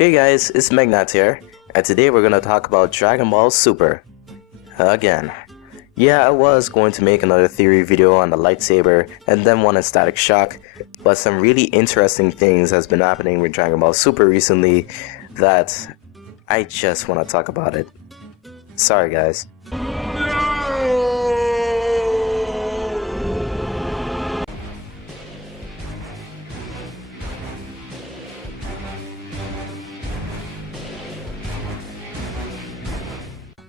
Hey guys, it's Magnat here, and today we're gonna talk about Dragon Ball Super. Again. Yeah, I was going to make another theory video on the lightsaber and then one on Static Shock, but some really interesting things has been happening with Dragon Ball Super recently that I just want to talk about it. Sorry guys.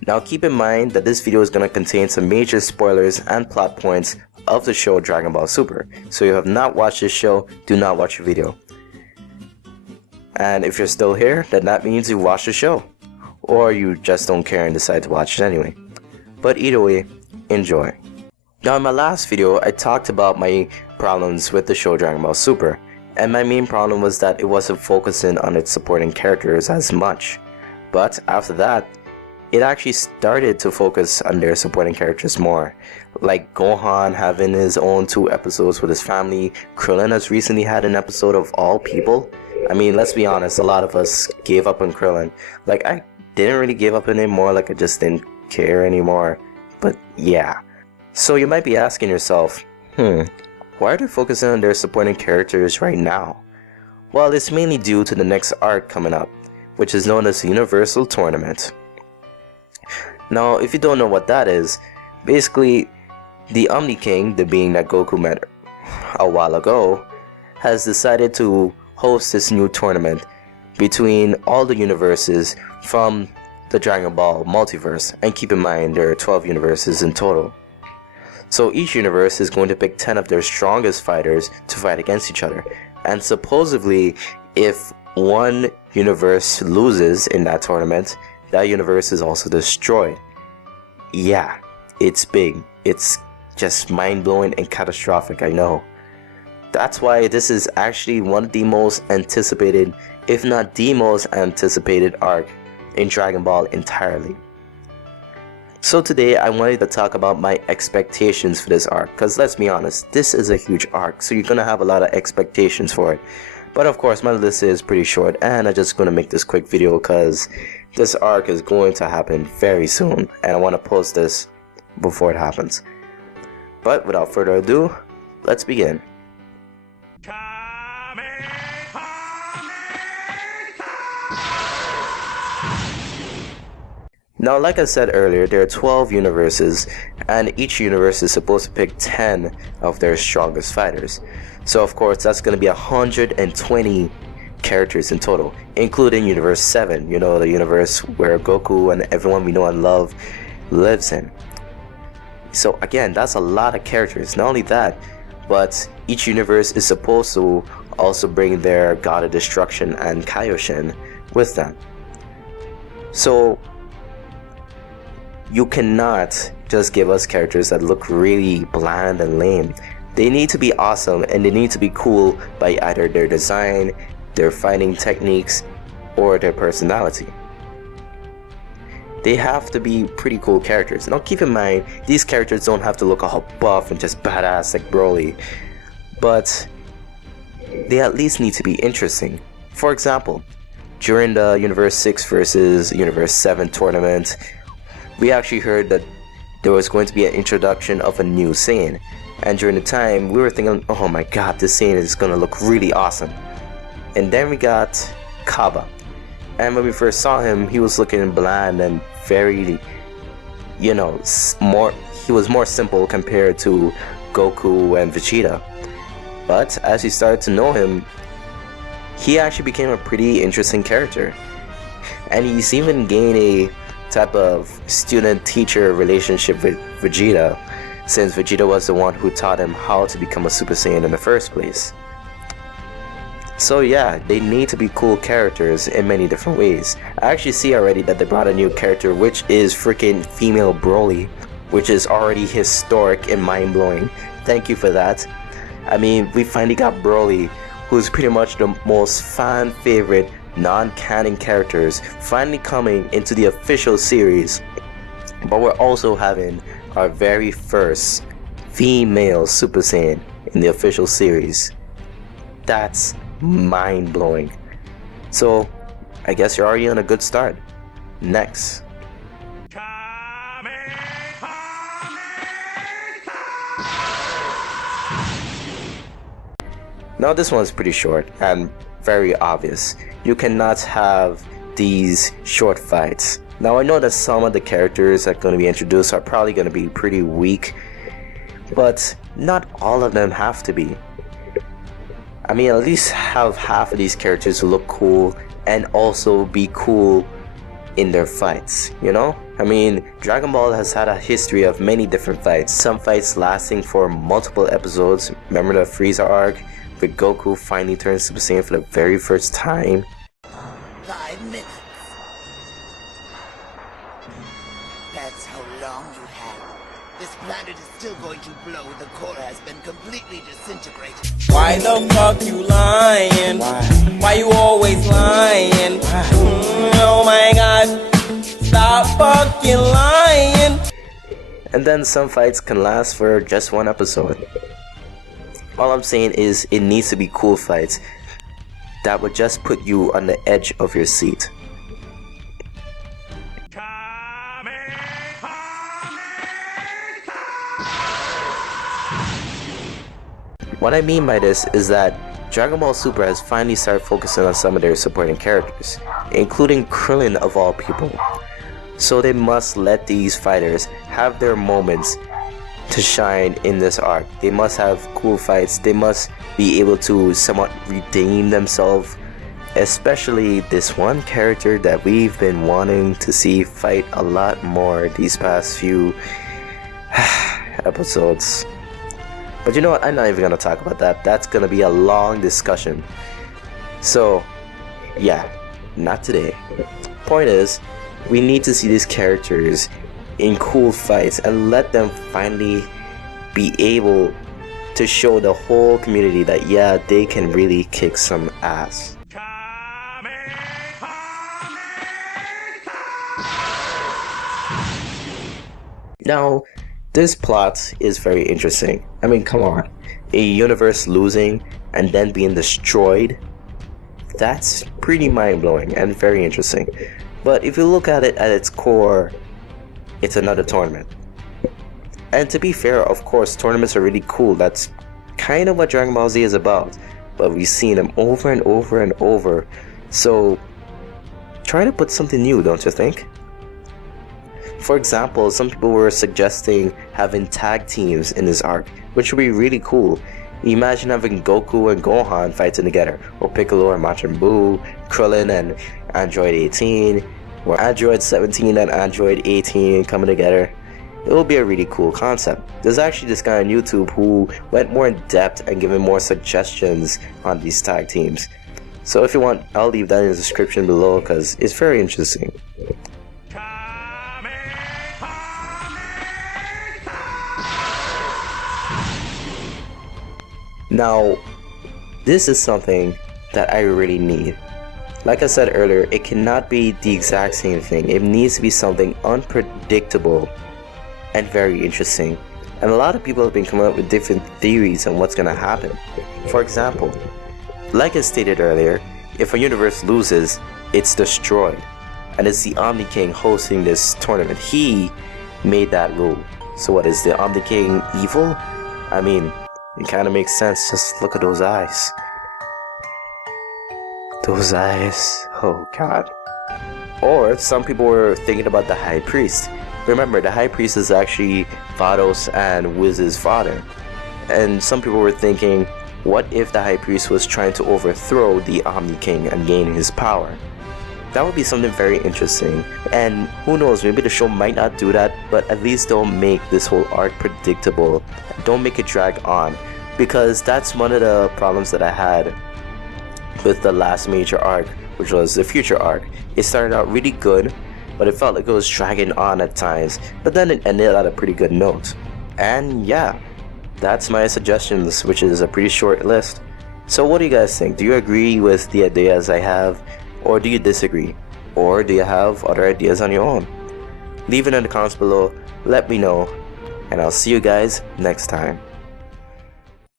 Now keep in mind that this video is going to contain some major spoilers and plot points of the show Dragon Ball Super. So if you have not watched this show, do not watch the video. And if you're still here, then that means you watched the show. Or you just don't care and decide to watch it anyway. But either way, enjoy. Now in my last video, I talked about my problems with the show Dragon Ball Super. And my main problem was that it wasn't focusing on its supporting characters as much. But after that, it actually started to focus on their supporting characters more. Like Gohan having his own 2 episodes with his family. Krillin has recently had an episode of all people. I mean, let's be honest, a lot of us gave up on Krillin. Like, I didn't really give up on him more, like I just didn't care anymore. But yeah. So you might be asking yourself, why are they focusing on their supporting characters right now? Well, it's mainly due to the next arc coming up, which is known as the Universal Tournament. Now, if you don't know what that is, basically, the Omni King, the being that Goku met a while ago, has decided to host this new tournament between all the universes from the Dragon Ball multiverse. And keep in mind, there are 12 universes in total. So each universe is going to pick 10 of their strongest fighters to fight against each other. And supposedly, if one universe loses in that tournament, that universe is also destroyed. Yeah, it's big. It's just mind-blowing and catastrophic, I know. That's why this is actually one of the most anticipated, if not the most anticipated arc in Dragon Ball entirely. So today I wanted to talk about my expectations for this arc, because let's be honest, this is a huge arc, so you're gonna have a lot of expectations for it. But of course my list is pretty short and I'm just gonna make this quick video because this arc is going to happen very soon and I want to post this before it happens. But without further ado, let's begin. Now, like I said earlier, there are 12 universes and each universe is supposed to pick 10 of their strongest fighters. So of course that's going to be 120 characters in total, including Universe 7, you know, the universe where Goku and everyone we know and love lives in. So again, that's a lot of characters. Not only that, but each universe is supposed to also bring their God of Destruction and Kaioshin with them. So you cannot just give us characters that look really bland and lame. They need to be awesome and they need to be cool by either their design, their fighting techniques, or their personality. They have to be pretty cool characters. Now keep in mind, these characters don't have to look all buff and just badass like Broly, but they at least need to be interesting. For example, during the Universe 6 versus Universe 7 tournament, we actually heard that there was going to be an introduction of a new Saiyan. And during the time, we were thinking, oh my god, this Saiyan is gonna look really awesome. And then we got Cabba. And when we first saw him, he was looking bland and very, you know, he was more simple compared to Goku and Vegeta. But as you started to know him, he actually became a pretty interesting character. And he's even gained a type of student-teacher relationship with Vegeta, since Vegeta was the one who taught him how to become a Super Saiyan in the first place. So yeah, they need to be cool characters in many different ways. I actually see already that they brought a new character, which is freaking female Broly, which is already historic and mind-blowing. Thank you for that. I mean, we finally got Broly, who's pretty much the most fan-favorite non-canon characters, finally coming into the official series. But we're also having our very first female Super Saiyan in the official series. That's mind-blowing. So I guess you're already on a good start. Next. Now this one's pretty short and very obvious. You cannot have these short fights. Now I know that some of the characters that are going to be introduced are probably going to be pretty weak, but not all of them have to be. I mean, at least have half of these characters look cool and also be cool in their fights, you know? I mean, Dragon Ball has had a history of many different fights, some fights lasting for multiple episodes. Remember the Frieza arc where Goku finally turns Super Saiyan for the very first time? 5 minutes. That's how long you have. This planet is still going to blow. The core has been completely disintegrated. Why the fuck you lying? Why you always lying? Oh my god. Stop fucking lying. And then some fights can last for just one episode. All I'm saying is it needs to be cool fights that would just put you on the edge of your seat. What I mean by this is that Dragon Ball Super has finally started focusing on some of their supporting characters, including Krillin of all people. So they must let these fighters have their moments to shine in this arc. They must have cool fights. They must be able to somewhat redeem themselves, especially this one character that we've been wanting to see fight a lot more these past few episodes. But you know what, I'm not even gonna talk about that. That's gonna be a long discussion. So yeah, not today. Point is, we need to see these characters in cool fights and let them finally be able to show the whole community that yeah, they can really kick some ass. Now, this plot is very interesting. I mean, come on. A universe losing and then being destroyed? That's pretty mind-blowing and very interesting. But if you look at it at its core, it's another tournament. And to be fair, of course, tournaments are really cool. That's kind of what Dragon Ball Z is about. But we've seen them over and over and over. So, try to put something new, don't you think? For example, some people were suggesting having tag teams in this arc, which would be really cool. Imagine having Goku and Gohan fighting together, or Piccolo and Majin Buu, Krillin and Android 18, or Android 17 and Android 18 coming together. It will be a really cool concept. There's actually this guy on YouTube who went more in depth and given more suggestions on these tag teams. So if you want, I'll leave that in the description below because it's very interesting. Now, this is something that I really need. Like I said earlier, it cannot be the exact same thing. It needs to be something unpredictable and very interesting. And a lot of people have been coming up with different theories on what's going to happen. For example, like I stated earlier, if a universe loses, it's destroyed. And it's the Omni King hosting this tournament. He made that rule. So what, is the Omni King evil? I mean, it kind of makes sense. Just look at those eyes. Those eyes. Oh god. Or some people were thinking about the High Priest. Remember, the High Priest is actually Vados and Wiz's father. And some people were thinking, what if the High Priest was trying to overthrow the Omni King and gain his power? That would be something very interesting. And who knows, maybe the show might not do that, but at least don't make this whole arc predictable. Don't make it drag on. Because that's one of the problems that I had with the last major arc, which was the Future arc. It started out really good, but it felt like it was dragging on at times. But then it ended at a pretty good note. And yeah, that's my suggestions, which is a pretty short list. So what do you guys think? Do you agree with the ideas I have? Or do you disagree? Or do you have other ideas on your own? Leave it in the comments below, let me know, and I'll see you guys next time.